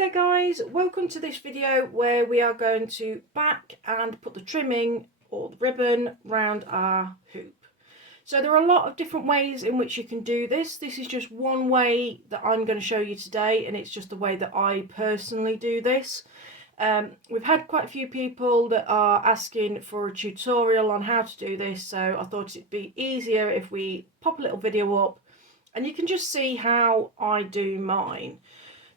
there guys, welcome to this video where we are going to back and put the trimming or the ribbon round our hoop. So there are a lot of different ways in which you can do this. This is just one way that I'm going to show you today, and it's just the way that I personally do this. We've had quite a few people that are asking for a tutorial on how to do this, so I thought it'd be easier if we pop a little video up and you can just see how I do mine.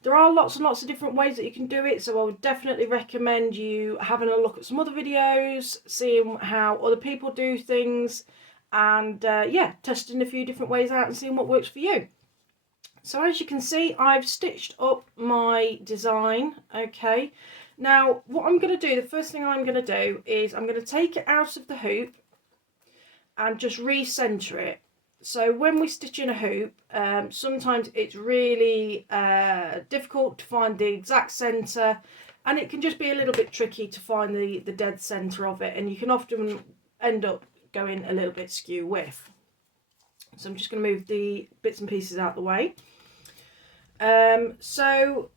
There are lots and lots of different ways that you can do it, so I would definitely recommend you having a look at some other videos, seeing how other people do things, and yeah, testing a few different ways out and seeing what works for you. So as you can see, I've stitched up my design. Okay, now what I'm going to do, the first thing I'm going to do is I'm going to take it out of the hoop and just recenter it. So when we stitch in a hoop, sometimes it's really difficult to find the exact centre, and it can just be a little bit tricky to find the dead centre of it, and you can often end up going a little bit skew with. So I'm just going to move the bits and pieces out of the way. So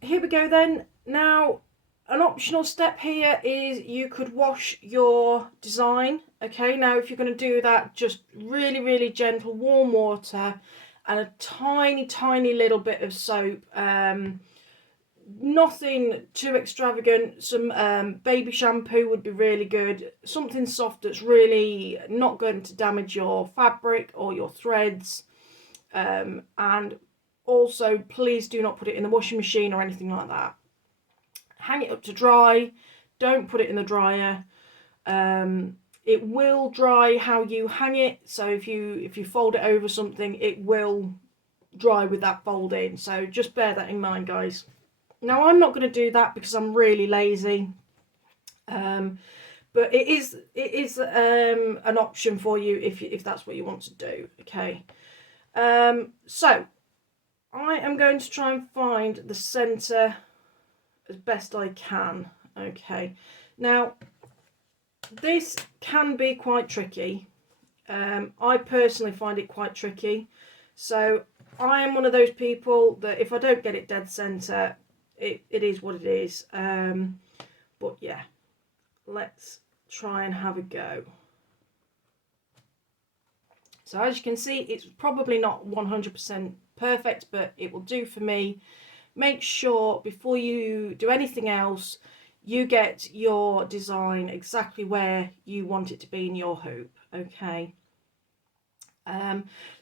here we go then. Now, an optional step here is you could wash your design. Okay, now if you're going to do that, just really gentle warm water and a tiny little bit of soap. Nothing too extravagant. Some baby shampoo would be really good. Something soft that's really not going to damage your fabric or your threads. And also, please do not put it in the washing machine or anything like that. Hang it up to dry. Don't put it in the dryer. It will dry how you hang it, so if you fold it over something, it will dry with that fold in, so just bear that in mind, guys. Now I'm not going to do that because I'm really lazy, but it is an option for you if that's what you want to do. Okay, so I am going to try and find the center as best I can. Okay, now this can be quite tricky. I personally find it quite tricky, so I am one of those people that if I don't get it dead center, it is what it is. But yeah, let's try and have a go. So as you can see, it's probably not 100% perfect, but it will do for me. Make sure before you do anything else, you get your design exactly where you want it to be in your hoop. Okay,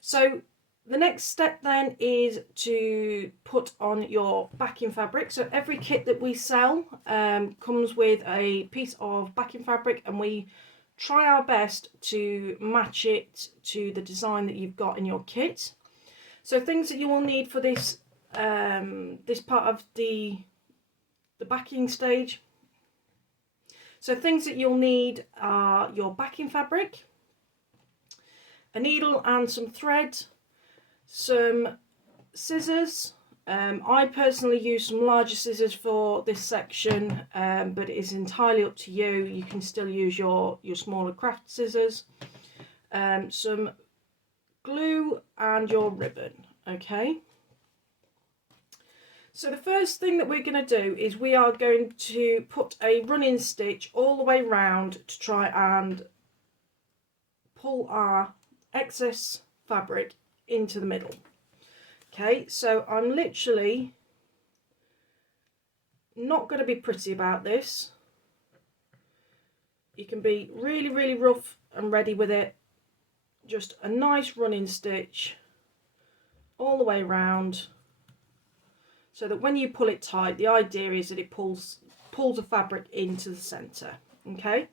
so the next step then is to put on your backing fabric. So every kit that we sell comes with a piece of backing fabric, and we try our best to match it to the design that you've got in your kit. So things that you will need for this this part of the backing stage. So things that you'll need are your backing fabric, a needle and some thread, some scissors. I personally use some larger scissors for this section, but it is entirely up to you. You can still use your smaller craft scissors, some glue and your ribbon. Okay. So the first thing that we're going to do is we are going to put a running stitch all the way round to try and pull our excess fabric into the middle. Okay, so I'm literally not going to be pretty about this. You can be really rough and ready with it. Just a nice running stitch all the way round, so that when you pull it tight, the idea is that it pulls the fabric into the center. Okay,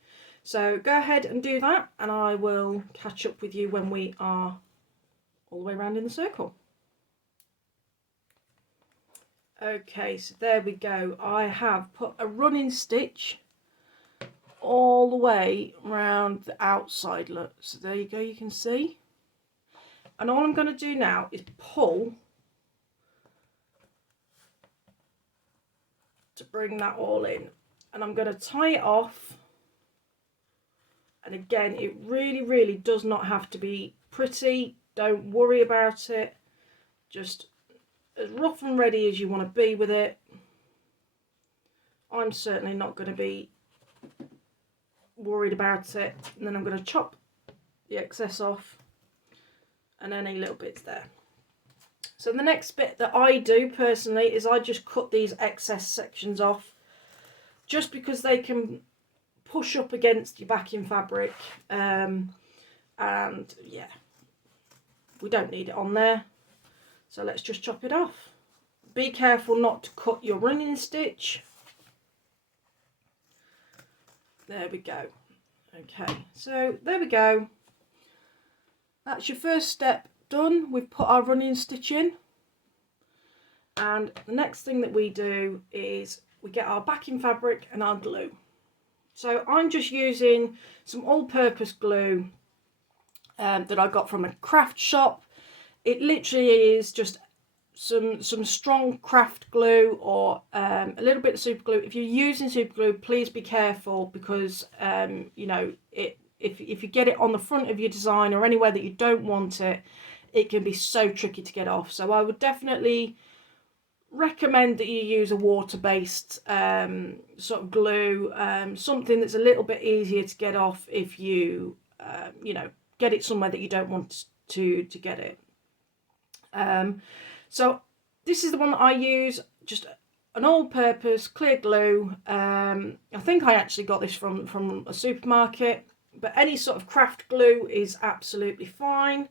so go ahead and do that, and I will catch up with you when we are all the way around in the circle. Okay, so there we go. I have put a running stitch all the way around the outside. Look, so there you go, you can see. And all I'm going to do now is pull to bring that all in, and I'm going to tie it off. And again, it really does not have to be pretty. Don't worry about it. Just as rough and ready as you want to be with it. I'm certainly not going to be worried about it. And then I'm going to chop the excess off and any little bits there. So the next bit that I do personally is I just cut these excess sections off, just because they can push up against your backing fabric, and yeah, we don't need it on there, so let's just chop it off. Be careful not to cut your running stitch. There we go. Okay, so there we go. That's your first step done. We've put our running stitch in, and the next thing that we do is we get our backing fabric and our glue. So I'm just using some all-purpose glue that I got from a craft shop. It literally is just some strong craft glue, or a little bit of super glue. If you're using super glue, please be careful, because you know, if you get it on the front of your design or anywhere that you don't want it, it can be so tricky to get off. So I would definitely recommend that you use a water-based sort of glue, something that's a little bit easier to get off if you you know, get it somewhere that you don't want to get it. So this is the one that I use, just an all-purpose clear glue. I think I actually got this from a supermarket, but any sort of craft glue is absolutely fine.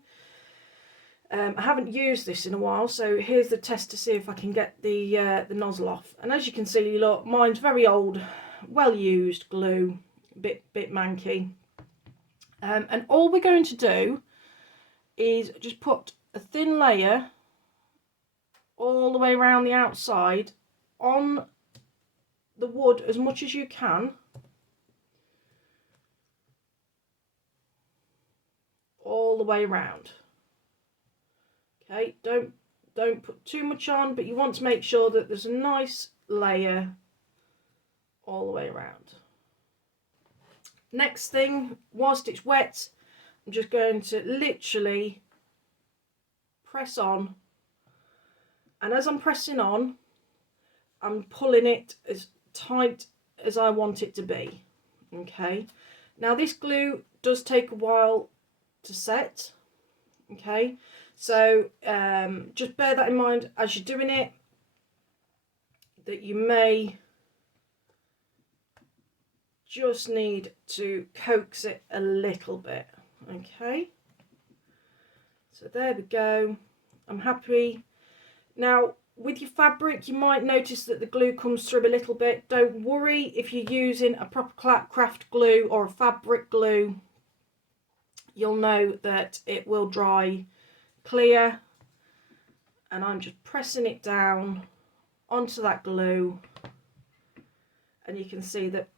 I haven't used this in a while, so here's the test to see if I can get the nozzle off. And as you can see, look, mine's very old, well used glue, bit manky. And all we're going to do is just put a thin layer all the way around the outside on the wood as much as you can, all the way around. Okay, don't put too much on, but you want to make sure that there's a nice layer all the way around. Next thing, whilst it's wet, I'm just going to literally press on, and as I'm pressing on, I'm pulling it as tight as I want it to be. Okay, now this glue does take a while to set. Okay, so just bear that in mind as you're doing it, that you may just need to coax it a little bit. Okay, so there we go. I'm happy. Now with your fabric, you might notice that the glue comes through a little bit. Don't worry if you're using a proper craft glue or a fabric glue. You'll know that it will dry clear, and I'm just pressing it down onto that glue, and you can see that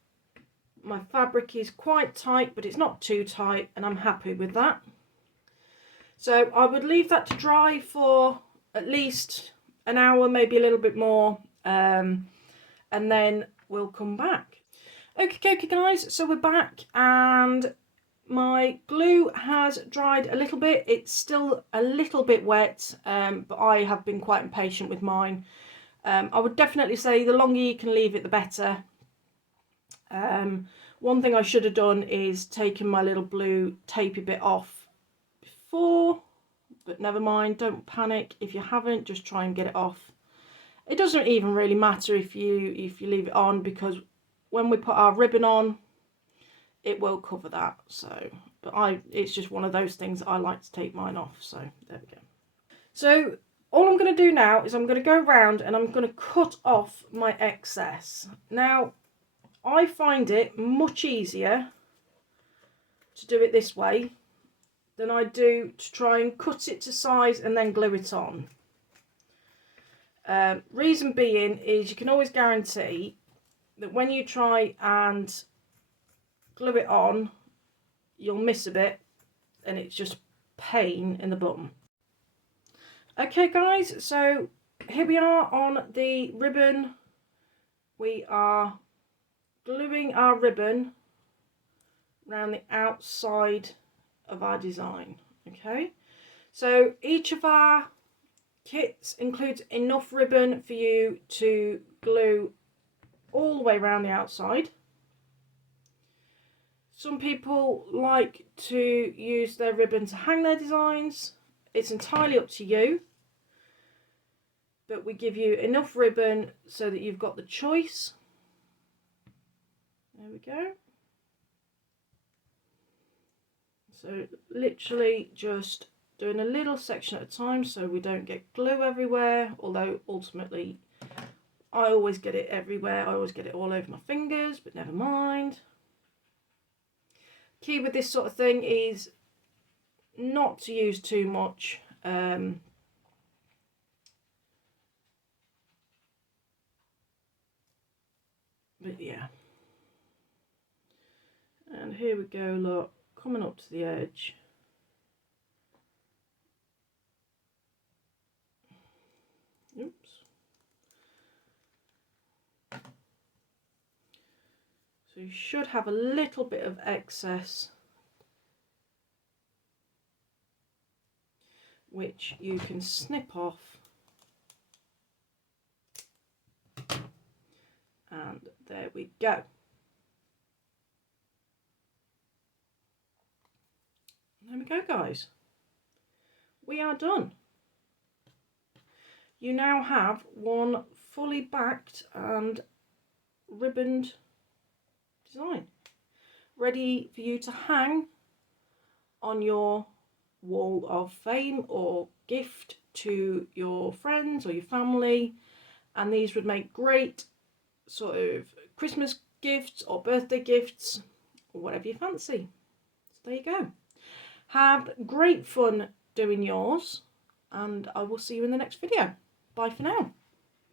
my fabric is quite tight, but it's not too tight, and I'm happy with that. So I would leave that to dry for at least an hour, maybe a little bit more, and then we'll come back. Okay guys, so we're back, and my glue has dried a little bit. It's still a little bit wet, but I have been quite impatient with mine. I would definitely say the longer you can leave it, the better. One thing I should have done is taken my little blue tapey bit off before, but never mind, don't panic. If you haven't, just try and get it off. It doesn't even really matter if you leave it on, because when we put our ribbon on, it will cover that. So, but it's just one of those things that I like to take mine off. So there we go. So all I'm going to do now is I'm going to go around and I'm going to cut off my excess. Now I find it much easier to do it this way than I do to try and cut it to size and then glue it on. Reason being is you can always guarantee that when you try and glue it on, you'll miss a bit, and it's just pain in the bum. Okay guys, so here we are on the ribbon. We are gluing our ribbon around the outside of our design. Okay, so each of our kits includes enough ribbon for you to glue all the way around the outside. Some people like to use their ribbon to hang their designs. It's entirely up to you. But we give you enough ribbon so that you've got the choice. There we go. So literally just doing a little section at a time so we don't get glue everywhere, although ultimately I always get it everywhere. I always get it all over my fingers, but never mind. Key with this sort of thing is not to use too much. But yeah. And here we go, look, coming up to the edge. Oops. So you should have a little bit of excess, which you can snip off. And there we go. There we go, guys. We are done. You now have one fully backed and ribboned design ready for you to hang on your wall of fame or gift to your friends or your family. And these would make great sort of Christmas gifts or birthday gifts or whatever you fancy. So there you go. Have great fun doing yours, and I will see you in the next video. Bye for now.